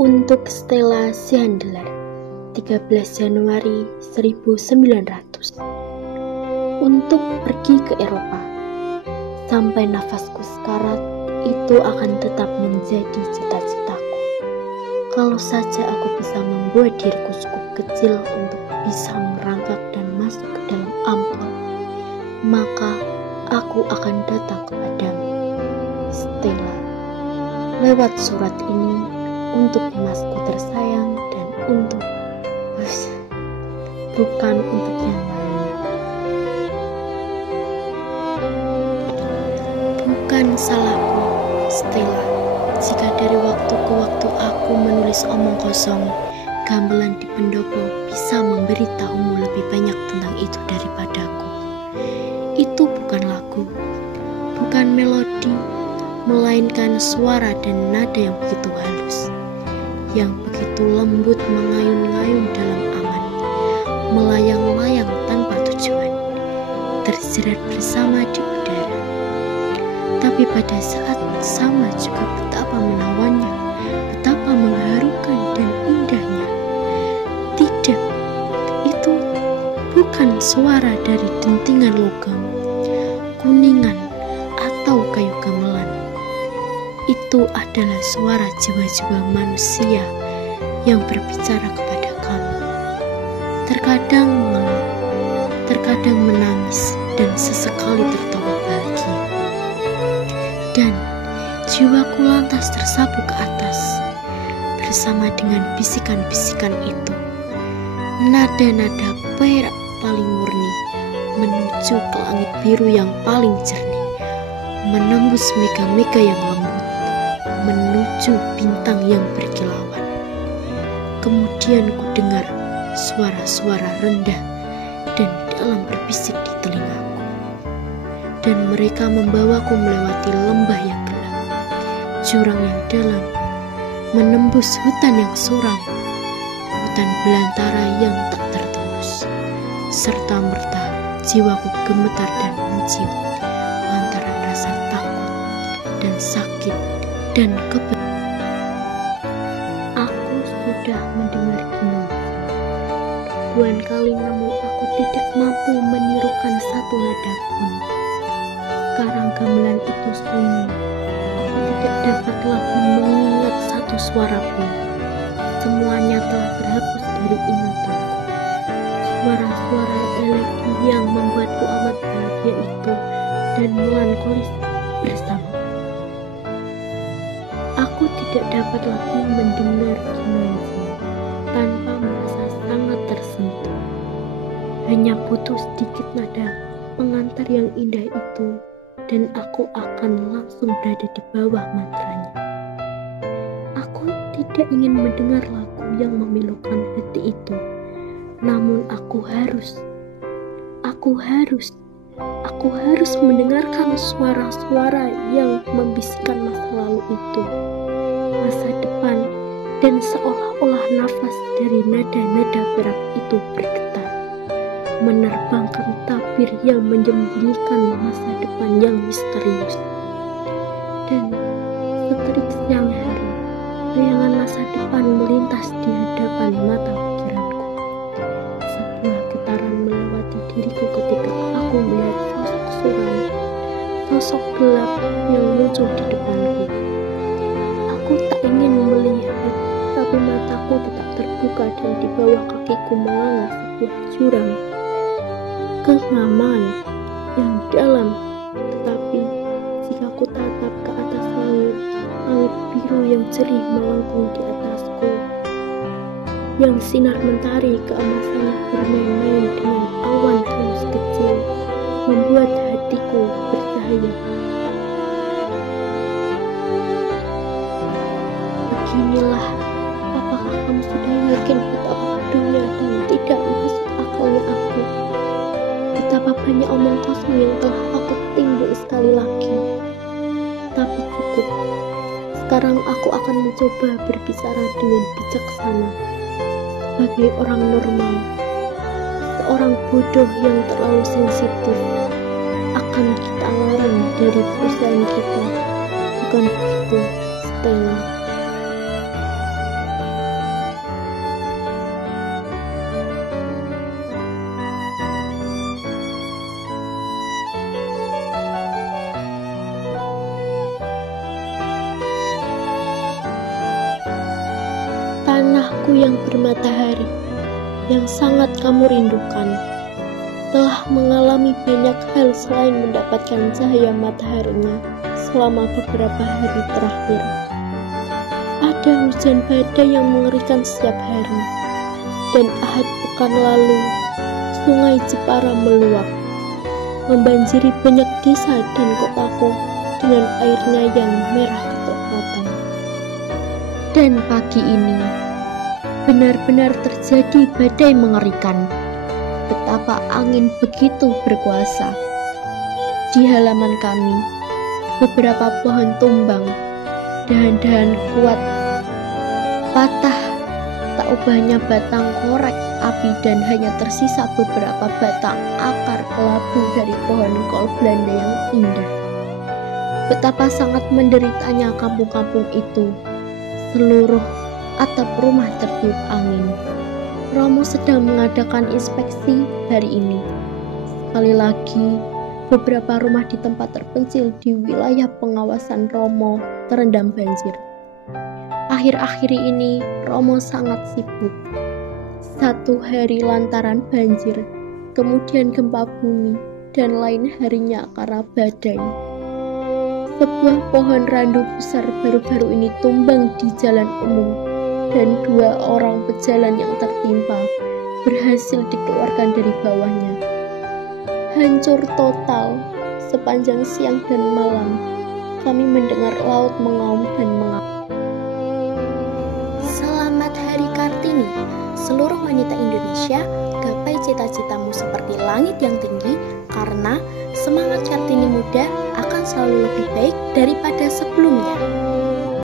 Untuk Stella Siandelar, 13 Januari 1900. Untuk pergi ke Eropa, sampai nafasku sekarat, itu akan tetap menjadi cita-citaku. Kalau saja aku bisa membuat diriku cukup kecil untuk bisa merangkak dan masuk ke dalam amplop, maka aku akan datang kepadamu, Stella, lewat surat ini, untuk emasku tersayang dan untuk bukan untuk yang lain. Bukan salahku, Stella, jika dari waktu ke waktu aku menulis omong kosong, gamelan di pendopo bisa memberitahumu lebih banyak tentang itu daripadaku. Itu bukan lagu, bukan melodi, melainkan suara dan nada yang begitu halus, yang begitu lembut mengayun-ngayun dalam aman, melayang-layang tanpa tujuan, terjerat bersama di udara. Tapi pada saat sama juga betapa menawannya, betapa mengharukan dan indahnya. Tidak, itu bukan suara dari dentingan logam, kuningan, atau kayu gamelan. Itu adalah suara jiwa-jiwa manusia yang berbicara kepada kami. Terkadang mengeluh, terkadang menangis, dan sesekali tertawa bahagia. Dan jiwaku lantas tersapu ke atas bersama dengan bisikan-bisikan itu. Nada-nada perak paling murni menuju ke langit biru yang paling jernih, menembus mega-mega yang lembut, menuju bintang yang berkilauan. Kemudian ku dengar suara-suara rendah dan dalam berbisik di telingaku, dan mereka membawaku melewati lembah yang gelap, jurang yang dalam, menembus hutan yang suram, hutan belantara yang tak tertembus. Serta merta jiwaku gemetar dan menciut antara rasa takut dan sakit dan aku sudah mendengar gini ribuan kali, namun aku tidak mampu menirukan satu nada pun. Sekarang gamelan itu sunyi, aku tidak dapat lagi mengingat satu suara pun. Semuanya telah terhapus dari ingatanku. Suara-suara elegi yang membuatku amat bahagia itu dan melankolis bersama. Aku tidak dapat lagi mendengar Kinazi tanpa merasa sangat tersentuh. Hanya butuh sedikit nada pengantar yang indah itu, dan aku akan langsung berada di bawah mantranya. Aku tidak ingin mendengar lagu yang memilukan hati itu, namun aku harus mendengarkan suara-suara yang membisikkan masa lalu itu, masa depan, dan seolah-olah nafas dari nada-nada perak itu bergetar, menerbangkan tabir yang menyembunyikan masa depan yang misterius. Dan seterik siang hari, bayangan masa depan melintas di hadapan mata pikiranku. Sebuah getaran melewati diriku ketika aku melihat sosok suram, sosok gelap yang muncul di depanku. Aku tak ingin melihat, tapi mataku tetap terbuka, dan di bawah kakiku melangah sebuah jurang kehaman yang dalam. Tetapi jika ku tatap ke atas langit, langit biru yang jernih melengkung di atasku, yang sinar mentari keemasannya bermain-main dengan awan halus kecil, membuat hatiku bercahaya. Beginilah, apakah kamu sudah yakin betapa bodohnya dan tidak masuk akalnya aku? Betapa banyak omong kosong yang telah aku timbul sekali lagi. Tapi cukup, sekarang aku akan mencoba berbicara dengan bijaksana. Sebagai orang normal, seorang bodoh yang terlalu sensitif akan kita larang dari perusahaan kita. Bukan begitu, Stella? Negeriku yang bermatahari, yang sangat kamu rindukan, telah mengalami banyak hal selain mendapatkan cahaya mataharinya selama beberapa hari terakhir. Ada hujan badai yang mengerikan setiap hari, dan Ahad pekan lalu, sungai Jepara meluap, membanjiri banyak desa dan kotaku dengan airnya yang merah kecoklatan. Dan pagi ini, benar-benar terjadi badai mengerikan. Betapa angin begitu berkuasa. Di halaman kami, beberapa pohon tumbang, dahan-dahan kuat patah, tak ubahnya batang korek api dan hanya tersisa beberapa batang akar kelabu dari pohon kol Belanda yang indah. Betapa sangat menderitanya kampung-kampung itu. Seluruh atap rumah tertiup angin. Romo sedang mengadakan inspeksi hari ini. Sekali lagi, beberapa rumah di tempat terpencil di wilayah pengawasan Romo terendam banjir. Akhir-akhir ini, Romo sangat sibuk. 1 hari lantaran banjir, kemudian gempa bumi, dan lain harinya karena badai. Sebuah pohon randu besar baru-baru ini tumbang di jalan umum, dan 2 orang pejalan yang tertimpa berhasil dikeluarkan dari bawahnya. Hancur total. Sepanjang siang dan malam, kami mendengar laut mengaum dan mengaum. Selamat Hari Kartini, seluruh wanita Indonesia. Gapai cita-citamu seperti langit yang tinggi, karena semangat Kartini muda akan selalu lebih baik daripada sebelumnya.